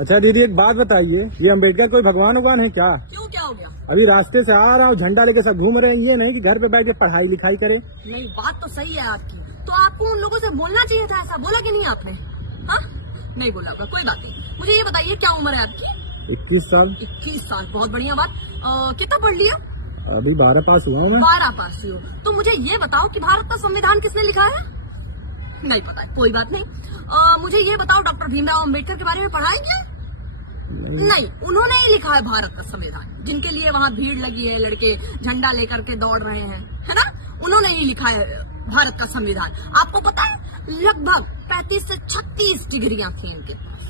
अच्छा दीदी एक बात बताइए, ये अम्बेडकर कोई भगवान भगवान है क्या? क्यों, क्या हो गया? अभी रास्ते से आ रहा हूँ, झंडा लेके सब घूम रहे हैं, ये नहीं कि घर पे बैठ के पढ़ाई लिखाई करे। नहीं, बात तो सही है आपकी। तो आपको उन लोगों से बोलना चाहिए था, ऐसा बोला कि नहीं आपने? हाँ, नहीं बोला होगा, कोई बात नहीं। मुझे ये बताइए क्या उम्र है आपकी? 21 साल। 21 साल, बहुत बढ़िया बात। कितना पढ़ लिया? अभी 12 पास हुआ हूँ मैं। 12 पास हुए हो। तो मुझे ये बताओ कि भारत का संविधान किसने लिखा है? नहीं पता है, कोई बात नहीं। मुझे ये बताओ, डॉक्टर भीमराव अम्बेडकर के बारे में पढ़ा है क्या? नहीं, उन्होंने ही लिखा है भारत का संविधान, जिनके लिए वहाँ भीड़ लगी है, लड़के झंडा लेकर के दौड़ रहे हैं, है ना? उन्होंने ही लिखा है भारत का संविधान। आपको पता है, लगभग 35 से 36 डिग्रियां थी इनके पास।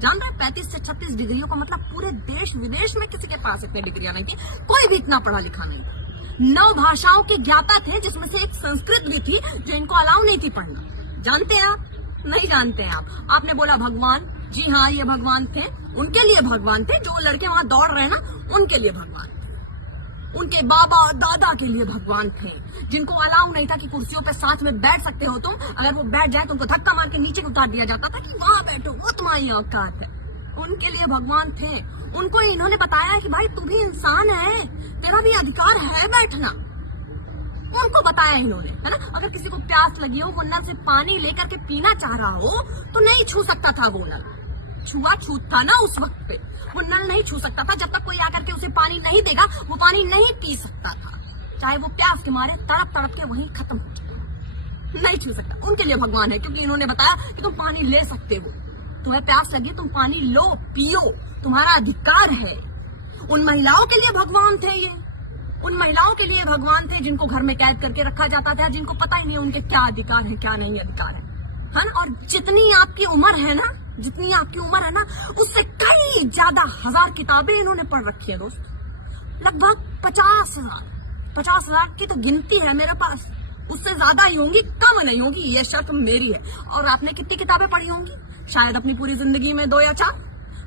जान रहे हैं, 35 से 36 डिग्रियों का मतलब पूरे देश विदेश में किसी के पास इतनी डिग्रियां नहीं थी, कोई भी इतना पढ़ा लिखा नहीं था। 9 भाषाओं के ज्ञाता थे, जिसमें से एक संस्कृत भी थी जो इनको अलाउ नहीं थी पढ़ना। जानते हैं आप? नहीं जानते हैं आप? आपने बोला भगवान, जी हाँ, ये भगवान थे, उनके लिए भगवान थे। जो लड़के वहां दौड़ रहे हैं ना, उनके लिए भगवान थे। उनके बाबा दादा के लिए भगवान थे, जिनको अलाउ नहीं था कि कुर्सियों पे साथ में बैठ सकते हो तुम। अगर वो बैठ जाए तो उनको धक्का मार के नीचे उतार दिया जाता था कि वहां बैठो, वो तुम्हारी औकात है। उनके लिए भगवान थे। उनको इन्होंने बताया कि भाई तू भी इंसान है, तेरा भी अधिकार है बैठना। उनको बताया इन्होंने, है ना? अगर किसी को प्यास लगी हो, वो नल से पानी लेकर के पीना चाह रहा हो, तो नहीं छू सकता था वो नल। छूत था ना उस वक्त पे, वो नल नहीं छू सकता था। जब तक कोई आकर के उसे पानी नहीं देगा, वो पानी नहीं पी सकता था, चाहे वो प्यास के मारे तड़प तड़प के वहीं खत्म हो जाए। नहीं छू सकता। उनके लिए भगवान है, क्योंकि इन्होंने बताया कि तुम पानी ले सकते हो, तुम्हें प्यास लगी, तुम पानी लो, पियो, तुम्हारा अधिकार है। उन महिलाओं के लिए भगवान थे ये। उन महिलाओं के लिए भगवान थे जिनको घर में कैद करके रखा जाता था, जिनको पता ही नहीं उनके क्या अधिकार है, क्या नहीं अधिकार है ना? और जितनी आपकी उम्र है ना, जितनी आपकी उम्र है ना, उससे कई ज्यादा 1000 किताबें इन्होंने पढ़ रखी है दोस्त। लगभग 50,000 की तो गिनती है मेरे पास। उससे ज्यादा ही होंगी, कम नहीं होगी, ये शर्त मेरी है। और आपने कितनी किताबें पढ़ी होंगी? शायद अपनी पूरी जिंदगी में 2 या 4।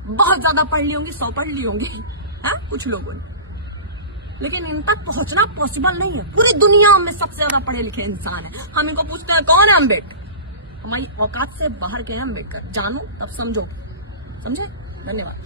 बहुत ज्यादा पढ़ ली होंगी, 100 पढ़ ली होंगी, है कुछ लोगों ने। लेकिन इन तक पहुंचना पॉसिबल नहीं है। पूरी दुनिया में सबसे ज्यादा पढ़े लिखे इंसान है। हम इनको पूछते हैं कौन है अम्बेडकर? हमारी औकात से बाहर के हैं अम्बेडकर। जानो तब समझो, समझे? धन्यवाद।